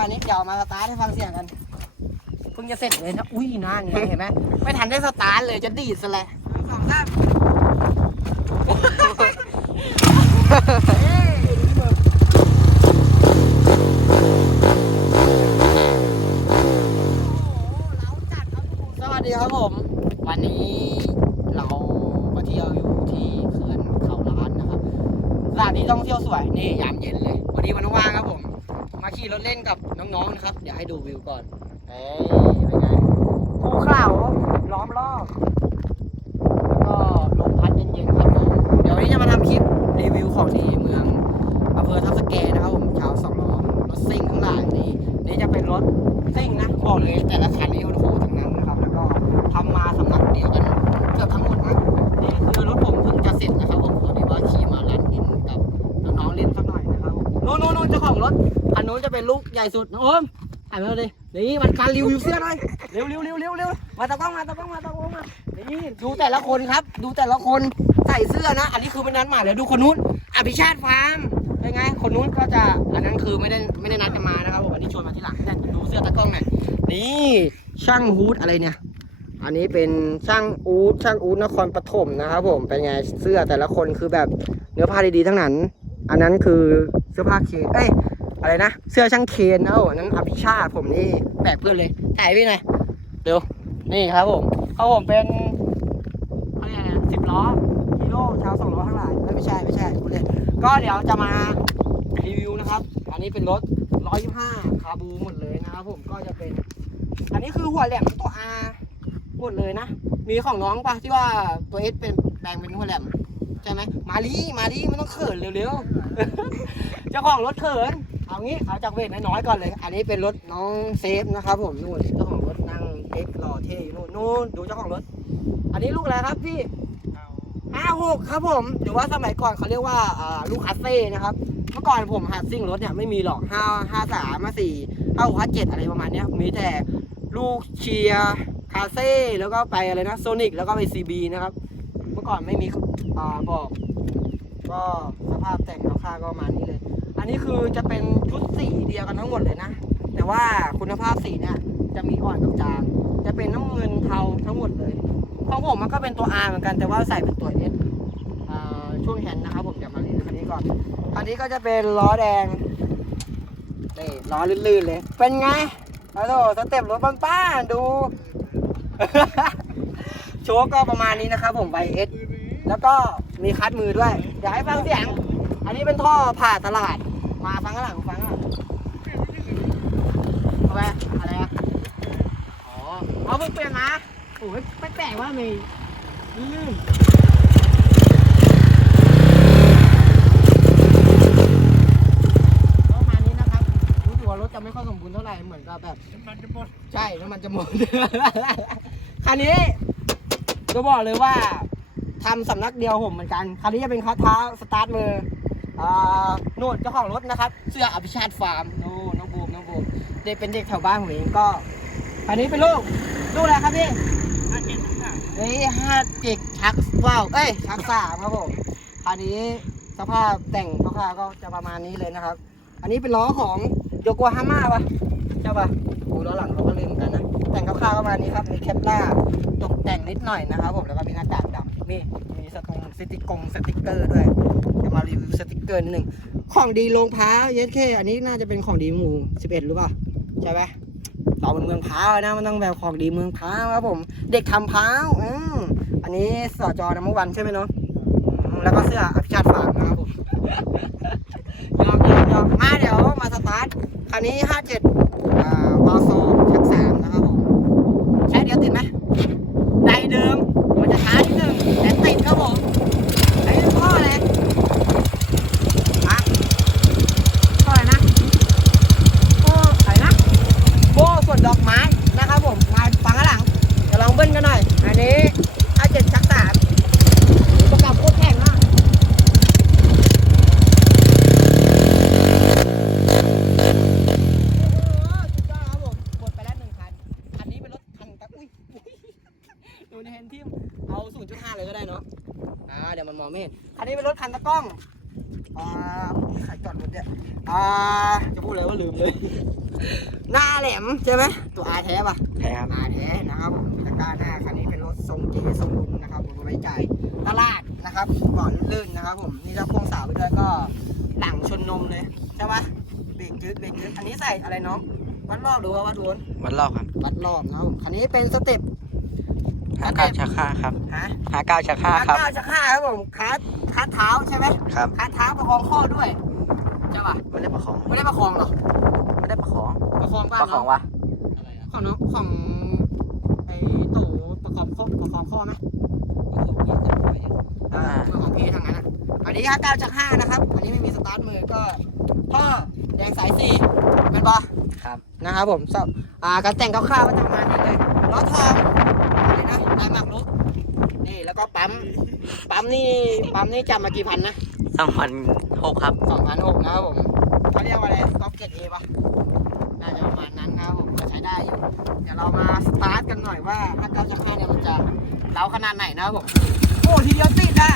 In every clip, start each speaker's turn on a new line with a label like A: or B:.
A: มาณนี้เดี๋ยวมาสตาร์ทให้ฟังเสียงกัน เพิ่งจะเสร็จเลยนะ อุ้ยน่านไงเห็นไหมไม่ทันได้สตาร์ทเลยจะดีดซะแล้วสองสามสวัสดีครับผม วันนี้เรามาเที่ยวอยู่ที่เขื่อนเขาล้านนะครับสถานที่ท่องเที่ยวสวย นี่ยามเย็นเลย วันนี้มันว่างครับผม ขี่รถเล่นกับน้องๆนะครับ เดี๋ยวให้ดูวิวก่อนเอ้ยเป็นไงภูเขาล้อมรอบ แล้วก็ลมพัดเย็นๆครับผมเดี๋ยววันนี้จะมาทำคลิปรีวิวของดีเมืองอำเภอทับสแกนะครับผมชาวสองล้อรถซิ่งทั้งหลายนี่นี่จะเป็นรถซิ่งนะบอกเลยแต่ละคันนี่โอ้โหทั้งนั้น ลูกใหญ่สุดน้องโอมถ่ายมาเลยนี่มันการรีวิวเสื้อหน่อยเร็วเร็วเร็วเร็วเร็วมาตะกล้องมาตะกล้องมาตะกล้องมานี่ดูแต่ละคนครับ ดูแต่ละคนใส่เสื้อนะ อันนี้คือไม่นัดมาแล้วดูคนนู้นอภิชาติฟาร์มเป็นไงคนนู้นก็จะอันนั้นคือไม่ได้ไม่ได้นัดกันมานะครับผมอันนี้ชวนมาที่หลังแต่ดูเสื้อตะกล้องหน่อยนี่ช่างฮูดอะไรเนี่ยอันนี้เป็นช่างอูดช่างอูดนครปฐมนะครับผมเป็นไงเสื้อแต่ละคนคือแบบเนื้อผ้าดีๆทั้งนั้น อันนั้นคือเสื้อผ้าเคเอ้ย อะไรนะ เสื้อช่างเคนนะโอ้อันนั้นอภิชาติผมนี่แปลกเพื่อนเลย ถ่ายพี่หน่อยเดี๋ยวนี่ครับผมเขาผมเป็นเขาเรียกอะไรสิบล้อฮีโร่ชาวสองล้อทั้งหลายไม่ใช่ไม่ใช่คุณเล่นก็เดี๋ยวจะมารีวิวนะครับ อันนี้เป็นรถ125คาบูหมดเลยนะครับผมก็จะเป็น อันนี้คือหัวแหลมตัว R หมดเลยนะ มีของน้องปะที่ว่าตัว S เป็นแปลงเป็นหัวแหลมใช่ไหมมาลีมาลีไม่ต้องเขินเร็วๆเจ้าของรถเขิน เอางี้เอาจากเวทน้อยๆก่อนเลย อันนี้เป็นรถน้องเซฟนะครับ ผมนู่นเจ้าของรถนั่งเอ็กรอเท่อยู่นู่นนู่นดูเจ้าของรถ อันนี้ลูกอะไรครับพี่ห้าหกครับผมหรือว่าสมัยก่อนเขาเรียกว่าลูกคาเซ่นะครับ เมื่อก่อนผมหัดซิ่งรถเนี่ยไม่มีหรอกห้าห้าสามห้าสี่ห้าหกห้าเจ็ดอะไรประมาณเนี้ยมีแต่ลูกเชียร์คาเซ่แล้วก็ไปอะไรนะโซนิกแล้วก็ไปซีบีนะครับ เมื่อก่อนไม่มีอบอกก็สภาพแต่งราคาก็ประมาณนี้เลย อันนี้คือจะเป็นชุดสีเดียวกันทั้งหมดเลยนะ แต่ว่าคุณภาพสีเนี่ยจะมีอ่อนกับจาง จะเป็นน้ำเงินเทาทั้งหมดเลยของผมมันก็เป็นตัว R เหมือนกันแต่ว่าใส่เป็นตัว S อ่าช่วงแฮนด์นะครับผมเดี๋ยวมาเรียนคันนี้ก่อนคันนี้ก็จะเป็นล้อแดงนี่ล้อลื่นๆเลย เป็นไงโอ้โหสเต็ปรถบ้านๆดู โชว์ก็ประมาณนี้นะครับผมไวเอสแล้วก็มีคัดมือด้วยเดี๋ยวให้ฟังเสียง อันนี้เป็นท่อผ่าตลาด มาฟังข้างหลังฟังข้างหลังเอาไปอะไรอะอ๋อเอาเพิ่งเปลี่ยนมาโอ้ยแปลกๆว่ามีลื่นประมาณนี้นะครับ รู้สึกว่ารถจะไม่ค่อยสมบูรณ์เท่าไหร่ เหมือนกับแบบ
B: มันจะหมด
A: ใช่น้ำมันจะหมด คันนี้จะบอกเลยว่าทำสำนักเดียวผมเหมือนกัน คันนี้จะเป็นคัทเท้าสตาร์ทมือ โน่นเจ้าของรถนะครับ เสื้ออภิชาติฟาร์มโน่นน้องบูมน้องบูมเด็กเป็นเด็กแถวบ้านผมเองก็คันนี้เป็นลูกลูกอะไรครับพี่
B: ห้าเจ็ดห้า
A: นี่ห้าจิกชักว้าวเอ้ยชักสามครับผมคันนี้สภาพแต่งคร่าวๆก็จะประมาณนี้เลยนะครับ อันนี้เป็นล้อของโยโกฮาม่าปะใช่ปะโอ้ล้อหลังเขาก็ลืมกันนะแต่งคร่าวๆประมาณนี้ครับมีแคปล่าตกแต่งนิดหน่อยนะครับผมแล้วก็มีหน้าต่างดำ นี่มีสตงสติกกงสติกเกอร์ด้วยเดี๋ยวมารีวิวสติกเกอร์นิดหนึ่งของดีลงพ้าเยสเคอันนี้น่าจะเป็นของดีหมู่11หรือเปล่าใช่ไหมเราเป็นเมืองพ้านะมันต้องแบบของดีเมืองพ้าครับผม เด็กทำพ้าอืมอันนี้สจน้ำวันใช่ไหมเนาะแล้วก็เสื้ออภิชาติฝากนะครับผมยอมยอมยอมมาเดี๋ยวมาสตาร์ทคันนี้57อ่าวาโซชักสามนะครับผม ใช้เดี๋ยวติดไหมไดเดิม มันจะช้านิดนึง แต่ติดครับผมไอ้ท่อเลยอะท่ออะไรนะโอ้อะไรนะ โบส่วนดอกไม้นะครับผมมาฟังข้างหลังเดี๋ยวลองเบิ้ลกันหน่อย อันนี้57ชักสามประกับโคตรแข็งมาก โอ้โหสุดยอดครับผมหมดไปแล้วหนึ่งคัน คันนี้เป็นรถคันตะอุ้ยอุ๊ยดูในแฮนด์ทิมเอา 0.5 เลยก็ได้เนาะ อ่า เดี๋ยวมันมองไม่เห็น คันนี้เป็นรถคันตะกล้อง อ่าใครจอดรถเนี่ยอ่า จะพูดอะไรว่าลืมเลย หน้าแหลมใช่ไหมตัวอาแท้ปะ
C: ใช่ครับ
A: อาแท้นะครับผมตะกร้าหน้าคันนี้เป็นรถทรงเจทรงลุงนะครับผมเอาไว้จ่ายตลาดนะครับก่อนลื่นๆนะครับ ผมนี่ถ้าพ่วงสาวไปด้วยก็หลังชนนมเลยใช่ปะเบรกยึดเบรกยึดอันนี้ใส่อะไรน้องวัดรอบหรือว่าวัดโวน
C: วันรอบครับ
A: วัดรอบนะครับผมคันนี้เป็นสเต็ป
C: ห้าเก้าชักห้าครับ
A: ฮะ
C: ห้าเก้าชักห้าครับ
A: เก้าจะห้าครับผมคัดคัดเท้าใช่ไหม
C: ครับ
A: คัดเท้าประคองข้อด้วย ใช่ปะ
C: ไม่ได้ประคอง
A: ไม่ได้ประคองหรอ
C: ไม่ได้ประคอง
A: ประคองบ้าน
C: ประคอง
A: เนาะ
C: วะ
A: ของน้องของไอ้ตู่ประคองข้อประคองข้อไหมอ่าของพี่ทางนั้นอะอันนี้ห้าเก้าจากห้านะครับ อันนี้ไม่มีสตาร์ทมือก็ท่อแดงสายสี่เป็นปะ
C: ครับ
A: นะครับผมสอ่าการแต่งคร่าวๆก็จะประมาณนี้เลยล้อทองอะไรนะลายหมากรุกนี่แล้วก็ปั๊มปั๊มนี่ปั๊มนี่จำมากี่พันนะ
C: สองพันหกครับ
A: สองพันหกนะครับผมเขาเรียกว่าอะไรสต็อกเกตเอปะน่าจะประมาณนั้นนะครับผมก็ใช้ได้อยู่ เดี๋ยวเรามาสตาร์ทกันหน่อยว่าถ้าเก้าจะข้าเนี่ยมันจะเล้าขนาดไหนนะครับผม โอ้ทีเดียวติดอะ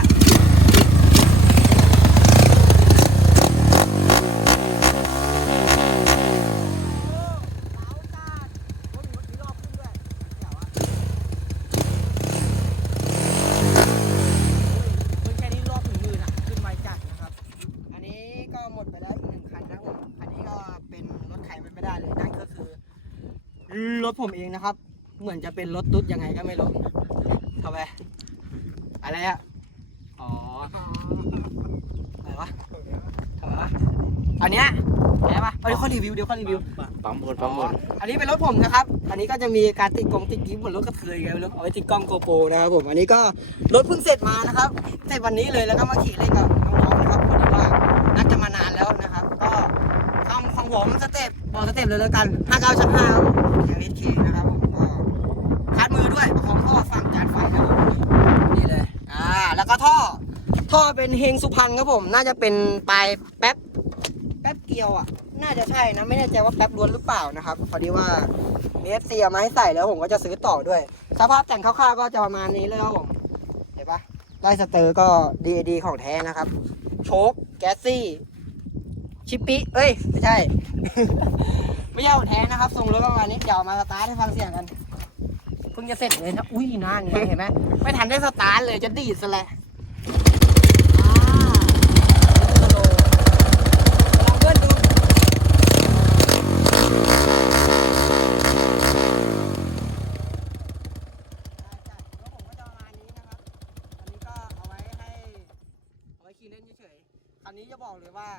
A: มันแค่นี้รอบถึงยืนอะขึ้นไวจัดนะครับ อันนี้ก็หมดไปแล้วอีกหนึ่งคันนะครับผม อันนี้ก็เป็นรถไถมันไม่ได้เลย นั่นก็คือ รถ ผมเองนะครับ เหมือนจะเป็นรถตุ๊ดยังไงก็ไม่รู้ทำไมอะไรอะอ๋ออะไรวะทำไมวะอันเนี้ยแพ้ปะเอาเดี๋ยวเขารีวิวเดี๋ยวเขารีวิว
C: ปั๊มบนปั๊มบน
A: อันนี้เป็นรถผมนะครับ อันนี้ก็จะมีการติดกล้องติดกิ๊บเหมือนรถกระเทยไงไม่รู้เอาไว้ติดกล้องโกโปรนะครับผม อันนี้ก็รถเพิ่งเสร็จมานะครับ เสร็จวันนี้เลยแล้วก็มาขี่เล่นกับ ผมสเต็ปบอกสเต็ปเลยแล้วกัน59ชั้น5ครับผม LHK นะครับผมก็คัดมือด้วยประคองท่อฝั่งจานไฟครับนี่เลยอ่าแล้วก็ท่อท่อเป็นเฮงสุพรรณครับผม น่าจะเป็นปลายแป๊บแป๊บเกียวอะ น่าจะใช่นะ ไม่แน่ใจว่าแป๊บล้วนหรือเปล่านะครับพอดีว่ามีเอฟซีเอามาให้ใส่แล้วผมก็จะซื้อต่อด้วย สภาพแต่งคร่าวๆก็จะประมาณนี้เลยครับผมเห็นปะไล่สเตอร์ก็ดีดีของแท้นะครับ โชคแกสซี่ ชิปปี้เอ้ย ไม่ใช่ ไม่ใช่ของแท้นะครับทรงรถประมาณนี้เดี๋ยวมาสตาร์ทให้ฟังเสียงกัน เพิ่งจะเสร็จเลยนะ อุ้ยนานไงเห็นไหมไม่ทันได้สตาร์ทเลยจะดีดซะแล้วอ่าสโลว์ลองเบิ้ลดู จัดแล้วผมก็จะประมาณนี้นะครับ อันนี้ก็เอาไว้ให้เอาไว้ขี่เล่นเฉยๆคันนี้จะบอกเลยว่า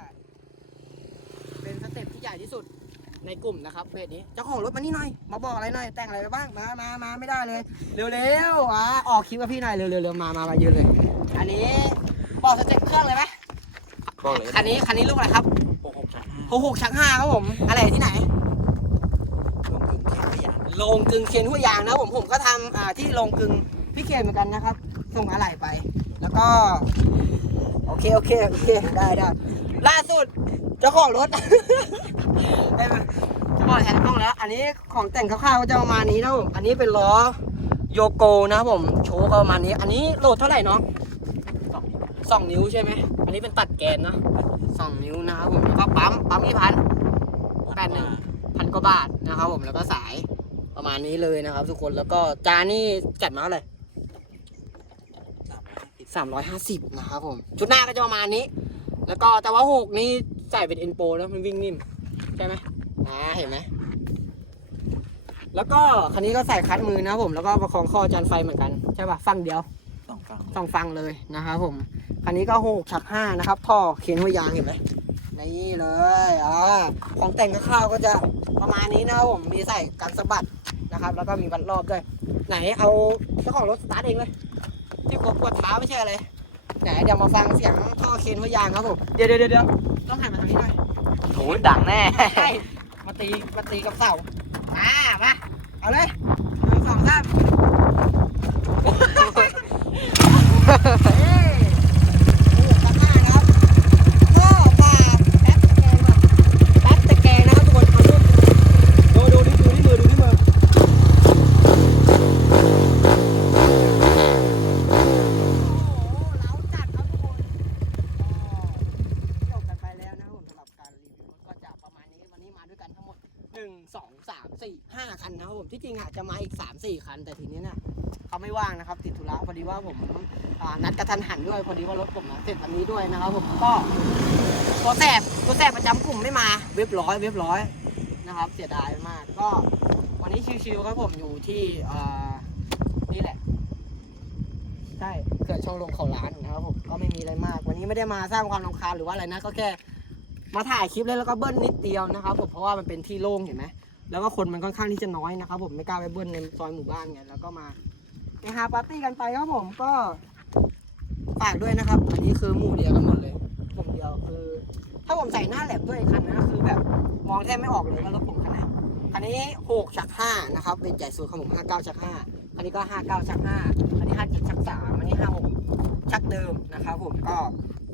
A: เป็นสเต็ปที่ใหญ่ที่สุด ในกลุ่มนะครับเพจนี้เจ้าของรถมานี่หน่อยมาบอกอะไรหน่อยแต่งอะไรไปบ้างมามามาไม่ได้เลย เร็วๆอะออกคลิปกับพี่หน่อยเร็วๆเร็วๆมามามายืนเลย อันนี้บอกสเต็ปเครื่องเลยไหม
C: บอกเลย
A: คันนี้คันนี้ลูกอะไรครับ
C: หกหกชักห้า
A: หกหกชักห้าครับผมอะไรที่ไหน
C: ลงกึ่งแค่ไม่อยาก
A: โรงกึงเคียนหัวยางนะครับผมผมก็ทำอ่าที่โรงกึงพี่เคนเหมือนกันนะครับ ส่งอะไหล่ไป แล้วก็ โอเคโอเคโอเคได้ได้ล่าสุดเจ้าของรถเอ้ย จะบอกแทนกล้องแล้ว อันนี้ของแต่งคร่าวๆก็จะประมาณนี้นะผมอันนี้เป็นล้อโยโกนะผมโชว์ก็ประมาณนี้ อันนี้โหลดเท่าไหร่เนาะสองนิ้วใช่ไหมอันนี้เป็นตัดแกนเนอะสองนิ้วนะครับผมแล้วก็ปั๊มปั๊มที่พันแปดหนึ่งพันกว่าบาทนะครับผมแล้วก็สายประมาณนี้เลยนะครับ ทุกคนแล้วก็จานนี่จัดมาเลยสามร้อยห้าสิบนะครับผม ชุดหน้าก็จะประมาณนี้ แล้วก็แต่ว่าหกนี่ใส่เป็นเอ็นโปแล้วมันวิ่งนิ่ม ใช่ไหมอ่าเห็นไหมแล้วก็คันนี้ก็ใส่คัดมือนะครับผมแล้วก็ประคองข้อจานไฟเหมือนกันใช่ป่ะฟังเดียว
C: สองฝั่ง
A: ต้องฟังเลยนะครับผมคันนี้ก็หกชักห้านะครับท่อเขียนหัวยางเห็นไหมนี่เลยอ่าของแต่งคร่าวๆก็จะประมาณนี้นะครับผมมีใส่กันสะบัดนะครับ แล้วก็มีวัดรอบด้วย ไหนเอาเจ้าของรถสตาร์ทเองเลยที่ปวดปวดเท้าไม่ใช่อะไรไหนเดี๋ยวมาฟังเสียงท่อเขียนหัวยางครับผมเดี๋ยวเดี๋ยวเดี๋ยวต้องหันมาทางนี้หน่อย
C: โอ้ยดังแน่
A: ใช่มาตีมาตีกับเสามามาเอาเลยหนึ่งสองสามเฮ้ยโอ้โหข้างหน้านะครับพ่อป่าแป๊บตะแกรงก่อนแป๊บตะแกรงนะครับทุกคนเอาดูดูดูดูที่มือดูที่มือโอ้โหเล้าจัดครับทุกคน สองสามสี่ห้าคันนะครับผมที่จริงอาจจะมาอีกสามสี่คัน แต่ทีนี้เนี่ยเขาไม่ ว่างนะครับ ติดธุระพอดีว่าผมนัดกระทันหันด้วยพอดีว่ารถผมนะเสร็จวันนี้ด้วยนะครับ ผมก็ตัวแสบตัวแสบประจำกลุ่มไม่มาเว็บร้อยเว็บร้อยนะครับ เสียดายมาก ก็วันนี้ชิวๆครับผมอยู่ที่นี่แหละใช่เกิดช่องลงเขาร้านนะครับผมก็ไม่มีอะไรมาก วันนี้ไม่ได้มาสร้างความรำคาญหรือว่าอะไรนะก็แค่มาถ่ายคลิปเลยแล้วก็เบิ้ลนิดเดียวนะครับผมเพราะว่ามันเป็นที่โล่งเห็นไหมแล้วก็คนมันค่อนข้างที่จะน้อยนะครับผมไม่กล้าไปเบิ้ลในซอยหมู่บ้านไงแล้วก็มา ไปหาปาร์ตี้กันไปครับผมก็ฝากด้วยนะครับ อันนี้คือหมู่เดียวกันหมดเลยกลุ่มเดียวคือ ถ้าผมใส่หน้าแหลมด้วยคันนะคือแบบมองแทบไม่ออกเลยว่ารถผมคันไหนคันนี้หกชักห้านะครับเป็นใหญ่สุดของผมห้าเก้าชักห้าคันนี้ก็ห้าเก้าชักห้าอันนี้ห้าเจ็ดชักสามอันนี้ห้าหกชักเดิมนะครับผมก็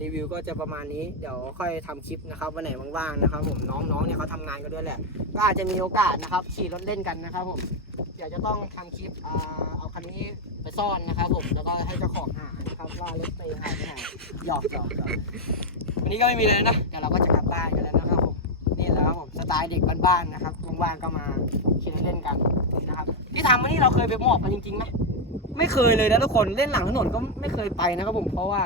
A: รีวิวก็จะประมาณนี้เดี๋ยวค่อยทำคลิปนะครับวันไหนว่างๆนะครับ ผมน้องๆเนี่ยเขาทำงานกันด้วยแหละ ก็อาจจะมีโอกาสนะครับขี่รถเล่นกันนะครับผม ดี๋ยวจะต้องทำคลิปอ่าเอาคันนี้ไปซ่อนนะครับผมแล้วก็ให้เจ้าของหานะครับว่ารถไปหายไปไหนหยอกหยอกหยอกวันนี้ก็ไม่มีเลยนะเดี๋ยวเราก็จะกลับบ้านกันแล้วนะครับผมนี่แหละครับผมสไตล์เด็กบ้านๆนะครับว่างๆก็มาขี่เล่นกันนะครับที่ทำวันนี้เราเคยไปหมอบกันจริงๆไหมไม่เคยเลยนะทุกคนเล่นหลังถนนก็ไม่เคยไปนะครับผมเพราะว่า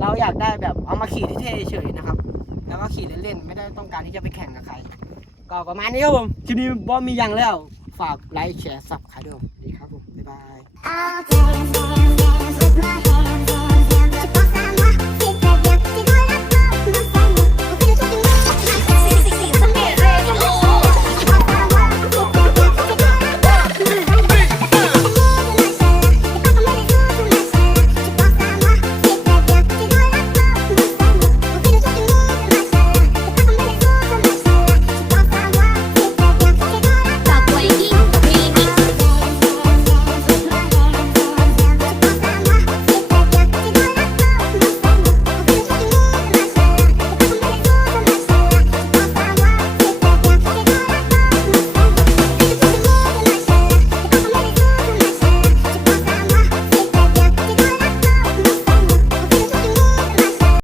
A: เราอยากได้แบบเอามาขี่ที่เท่เฉยๆนะครับ แล้วก็ขี่เล่นๆไม่ได้ต้องการที่จะไปแข่งกับใคร ก็ประมาณนี้ครับผมคลิปนี้บอมมียังแล้ว ฝากไลค์แชร์ซับคาร์ดดีครับผมบ๊ายบาย